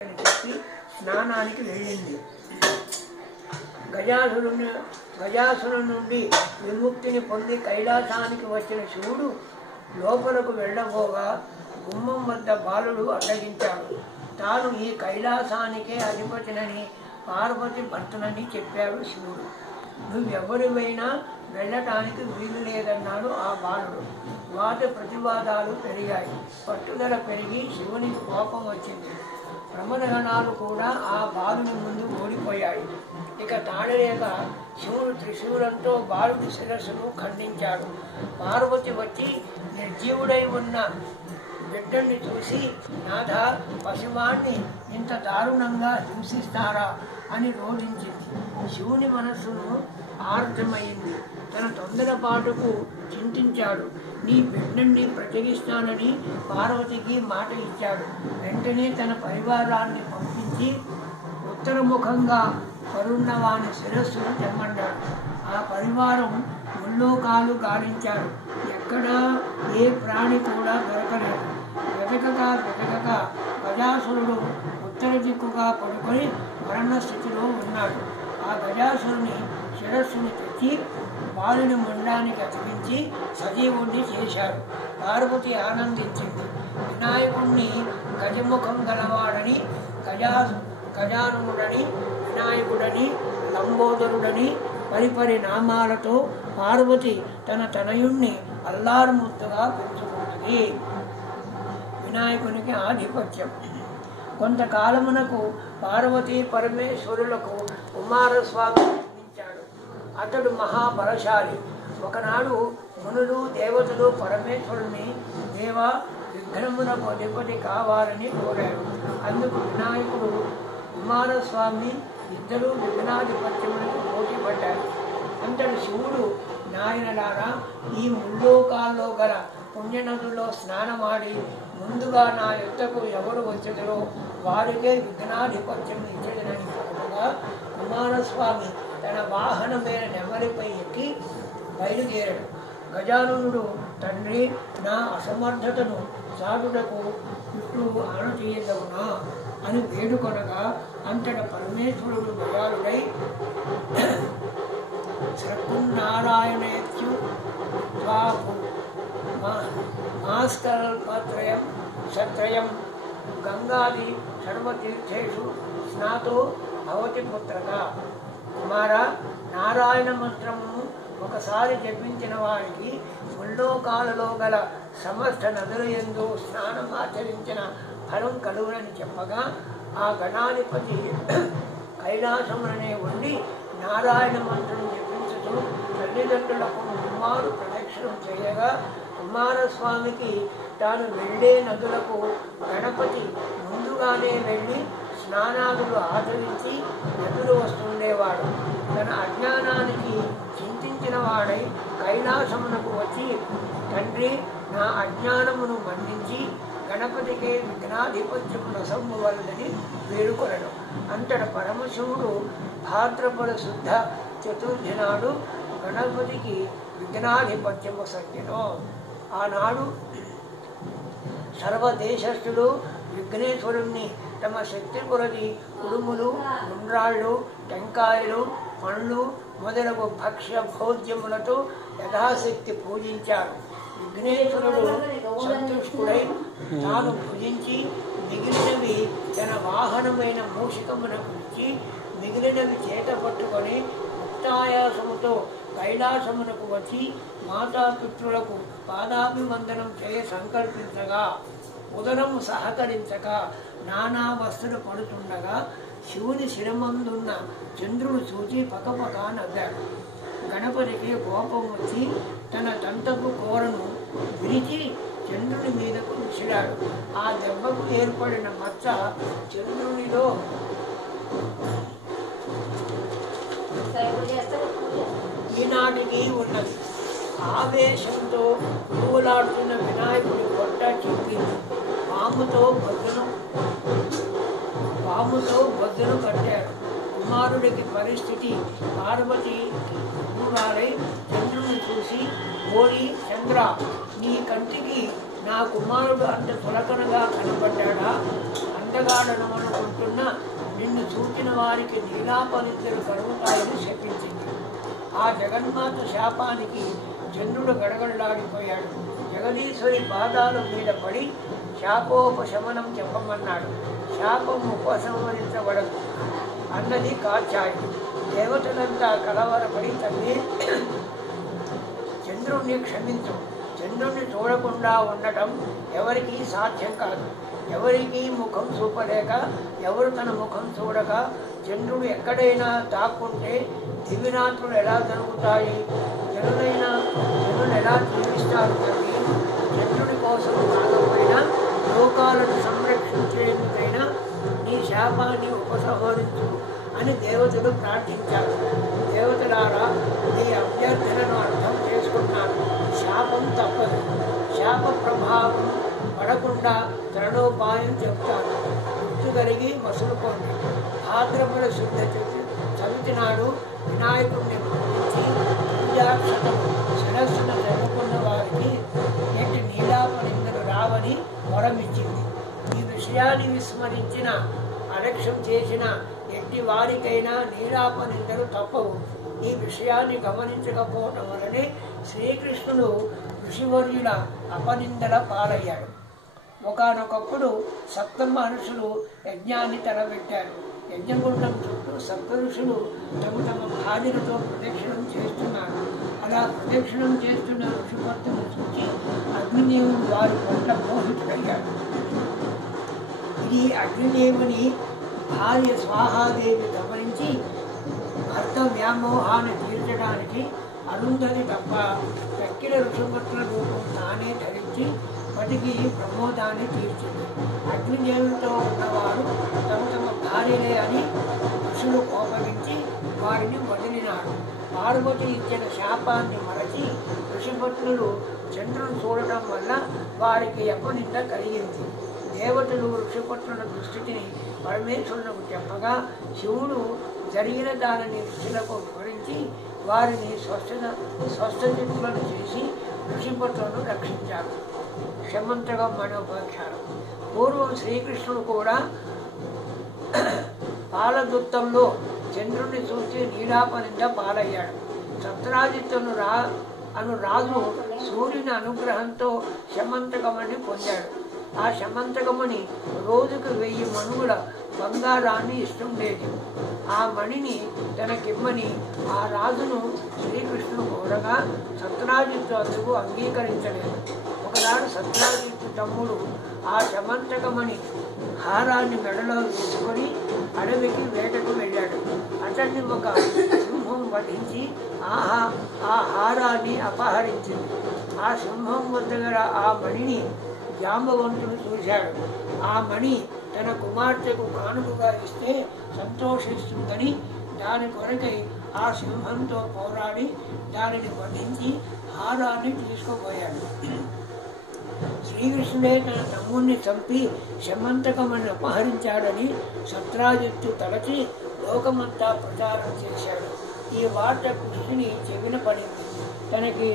చెప్పి స్నానానికి వెళ్ళింది. గజాసురు నుండి విముక్తిని పొంది కైలాసానికి వచ్చిన శివుడు లోపలకు వెళ్ళబోగా గుమ్మం వద్ద బాలుడు అడ్డగించాడు. తాను ఈ కైలాసానికే అధిపతినని పార్వతి భర్తనని చెప్పాడు శివుడు. నువ్వెవరివైనా వెళ్ళటానికి వీలు లేదన్నాడు ఆ బాలుడు. వాద ప్రతివాదాలు పెరిగాయి. పట్టుదల పెరిగి శివునికి కోపం వచ్చింది. ప్రమదగణాలు కూడా ఆ బాలుని ముందు ఓడిపోయాయి. ఇక తాళలేక శివుడు త్రిశూలంతో బాలుడి శిరస్సును ఖండించాడు. పార్వతి వచ్చి నిర్జీవుడై ఉన్న బిడ్డని చూసి, నాథ, పశువాన్ని ఇంత దారుణంగా హింసిస్తారా అని రోధించింది. శివుని మనస్సును ఆర్ద్రమైంది. తన తొందరపాటుకు చింతించాడు. నీ బిడ్డని ప్రతిగిస్తానని పార్వతికి మాట ఇచ్చాడు. వెంటనే తన పరివారాన్ని పంపించి ఉత్తరముఖంగా పరున్న వాని శిరస్సును తెమ్మన్నాడు. ఆ పరివారం ముల్లోకాలు గాలించాడు. ఎక్కడా ఏ ప్రాణి కూడా దొరకలేదు. వెతకక గజాసురుడు ఉత్తర దిక్కుగా పడుకొని మరణ స్థితిలో ఉన్నాడు. ఆ గజాసురుని శిరస్సుని తెచ్చి బాలుని ముండానికి అతికించి సజీవుణ్ణి చేశాడు. పార్వతి ఆనందించింది. వినాయకుణ్ణి గజముఖం గలవాడని, గజానుడని, వినాయకుడని, లంబోదరుడని పరిపరి నామాలతో పార్వతి తన తనయుణ్ణి అల్లారుముద్దుగా పెంచుకున్నది. వినాయకునికి ఆధిపత్యం. కొంతకాలమునకు పార్వతీ పరమేశ్వరులకు కుమారస్వామి జన్మించాడు. అతడు మహాబలశాలి. ఒకనాడు మునులు దేవతలు పరమేశ్వరుని, దేవా, విఘ్నమునకు అధిపతి కావాలని కోరాడు. అందుకు వినాయకుడు, కుమారస్వామి ఇద్దరూ విఘ్నాధిపత్యములకు పోటీ పడ్డారు. అంతటి శివుడు, నాయనలారా, ఈ ముల్లోకాల్లో గల పుణ్యనదుల్లో స్నానమాడి ముందుగా నా యుద్ధకు ఎవరు వచ్చేదరో వారికే విఘ్నాధిపత్యం ఇచ్చేదనని చెప్పగా, కుమారస్వామి తన వాహనమైన నెమలిపై ఎక్కి బయలుదేరాడు. గజాననుడు, తండ్రి, నా అసమర్థతను సాధుటకు చుట్టూ ఆనతీయదవునా అని వేడుకొనగా, అంతట పరమేశ్వరుడు దయాళుడై శ్రక్కున్నారాయణేత్యు మాస్కల్పత్రయం సత్రయం గంగాది సర్వతీర్థేషు స్నాతో భవతి పుత్రగా. కుమార, నారాయణ మంత్రమును ఒకసారి జపించిన వారికి ముల్లోకాలలో గల సమస్త నదుల యందు స్నానమాచరించిన ఫలం కలుగునని చెప్పగా, ఆ గణాధిపతి కైలాసముననే ఉండి నారాయణ మంత్రం జపించుతూ తల్లిదండ్రులకు ముమ్మారు ప్రదక్షిణం చేయగా, కుమారస్వామికి తాను వెళ్ళే నదులకు గణపతి ముందుగానే వెళ్ళి స్నానాదులు ఆచరించి నదులు వస్తుండేవాడు. తన అజ్ఞానానికి చింతించిన వాడై కైలాసమునకు వచ్చి, తండ్రి, నా అజ్ఞానమును మన్నించి గణపతికే విఘ్నాధిపత్యము నసంబవలదని వేడుకొనడు. అంతట పరమశివుడు భాద్రపద శుద్ధ చతుర్థి నాడు గణపతికి విఘ్నాధిపత్యము సంఖ్యను. ఆనాడు సర్వదేశస్థులు విఘ్నేశ్వరుణ్ణి తమ శక్తి కొలది కుడుములు, ఉండ్రాళ్ళు, టెంకాయలు, పండ్లు మొదలగు భక్ష్య భోజ్యములతో యథాశక్తి పూజించారు. విఘ్నేశ్వరుడు సంతుష్టుడై తాను భుజించి మిగిలినవి తన వాహనమైన మూషికమునకు ఇచ్చి, మిగిలినవి చేత పట్టుకొని ముక్తాయాసముతో కైలాసమునకు వచ్చి మాతాపితృలకు పాదాభివందనం చేయ సంకల్పించగా, ఉదరము సహకరించక నానా వస్తులు పడుతుండగా శివుని శిరమందున్న చంద్రుడు చూచి పకపక నవ్వాడు. గణపతికి కోపం వచ్చి తన దంతపు కూరను విరిచి చంద్రుని మీదకు విసిరాడు. ఆ దెబ్బకు ఏర్పడిన మచ్చ చంద్రునిలో ఈనాటికి ఉన్నది. ఆవేశంతో పూలాడుతున్న వినాయకుడి పొట్ట చిక్కింది. పాముతో బొద్దను కట్టారు. కుమారుడికి పరిస్థితి పార్వతి వారై చంద్రుని చూసి, ఓడి చంద్ర, నీ కంటికి నా కుమారుడు అంత చులకనగా కనపడ్డా? ఎత్తగాడనమనుకుంటున్న నిన్ను చూచిన వారికి నీలాపనిద్దరు కలుగుతాయని శపించింది. ఆ జగన్మాత శాపానికి చంద్రుడు గడగడలాడిపోయాడు. జగదీశ్వరి పాదాల మీద పడి శాపోపశమనం చెప్పమన్నాడు. శాపం ఉపసంహరించబడదు అన్నది కాచాయి. దేవతలంతా కలవరపడి తల్లి చంద్రుణ్ణి క్షమించు, చంద్రుణ్ణి చూడకుండా ఉండటం ఎవరికీ సాధ్యం కాదు. ఎవరికి ముఖం చూపలేక ఎవరు తన ముఖం చూడక చంద్రుడు ఎక్కడైనా దాక్కుంటే దివ్యరాత్రులు ఎలా జరుగుతాయి? జనులు ఎలా జీవిస్తారు? తల్లి చంద్రుడి కోసం కాకపోయినా లోకాలను సంరక్షించేందుకైనా నీ శాపాన్ని ఉపసంహరించు అని దేవతలు ప్రార్థించారు. దేవతలారా, నీ అభ్యర్థనను అర్థం చేసుకున్నాను. శాపం తప్పదు. శాప ప్రభావం పడకుండా తరణోపాయం చెప్తాను. గుర్తు కలిగి మసులుకోండి. భాద్రపద శుద్ధ చవితి నాడు వినాయకుడిని పూజించి పూజాక్షతము శిరస్సును జరుపుకున్న వారికి ఎట్టి నీలాపనిందలు రావని వరమిచ్చింది. ఈ విషయాన్ని విస్మరించిన, అలక్ష్యం చేసిన ఎట్టి వారికైనా నీలాపనిందలు తప్పవు. ఈ విషయాన్ని గమనించకపోవటం వలనే శ్రీకృష్ణుడు ఋషివర్యుల అపనిందల పాలయ్యాడు. ఒకనొకప్పుడు సప్త మహర్షులు యజ్ఞాన్ని తలబెట్టారు. యజ్ఞగుండం చుట్టూ సప్త ఋషులు తమ తమ భార్యలతో ప్రదక్షిణం చేస్తున్నారు. అలా ప్రదక్షిణం చేస్తున్న ఋషిపత్తును చూసి అగ్నిదేవుడు వారి పట్ల మోహితుడయ్యాడు. ఇది అగ్నిదేవుని భార్య స్వాహాదేవి గమనించి భర్త వ్యామోహాన్ని తీర్చడానికి అరుంధతి తప్ప తక్కిన ఋషిపత్రుల రూపం తానే ధరించి పతికి ప్రమోదాన్ని తీర్చింది. అగ్నిదేవులతో ఉన్నవారు తమ తమ భార్యలే అని ఋషులు కోపగించి వారిని వదిలినారు. పార్వతి ఇచ్చిన శాపాన్ని మరచి ఋషిపత్నులు చంద్రుని చూడటం వల్ల వారికి అపనింద కలిగింది. దేవతలు ఋషిపత్నుల దుస్థితిని పరమేశ్వరులకు చెప్పగా శివుడు జరిగిన దానిని ఋషులకు వివరించి వారిని స్వస్థచిత్తులను చేసి ఋషిపత్నులను రక్షించారు. శమంతకం మనోపాఖ్యానం. పూర్వం శ్రీకృష్ణుడు కూడా పాలదుత్తంలో చంద్రుణ్ణి చూసి నీలాపనింద పాలయ్యాడు. సత్రాజిత్తును అను రాజు సూర్యుని అనుగ్రహంతో శమంతకమణి పొందాడు. ఆ శమంతకమణి రోజుకు 1000 మణుగుల బంగారాన్ని ఇస్తుండేది. ఆ మణిని తనకిమ్మని ఆ రాజును శ్రీకృష్ణుడు కోరగా సత్రాజిత్తు అందుకు అంగీకరించలేదు. ఒకనాడు సత్రాజిత్తు తమ్ముడు ఆ శమంతకమణి హారాన్ని మెడలో వేసుకొని అడవికి వేటకు వెళ్ళాడు. అతన్ని ఒక సింహం వధించి ఆ హారాన్ని అపహరించింది. ఆ సింహం వద్ద గల ఆ మణిని జాంబవంతుడు చూశాడు. ఆ మణి తన కుమార్తెకు కానుకగా ఇస్తే సంతోషిస్తుందని దాని కొరకై ఆ సింహంతో పోరాడి దానిని వధించి హారాన్ని తీసుకుపోయాడు. శ్రీకృష్ణుడే తన తమ్ముణ్ణి చంపి శమంతకమని అపహరించాడని సత్రాజిత్తు తలచి లోకమంతా ప్రచారం చేశాడు. ఈ వార్త కృష్ణుని చెవిన పడింది. తనకి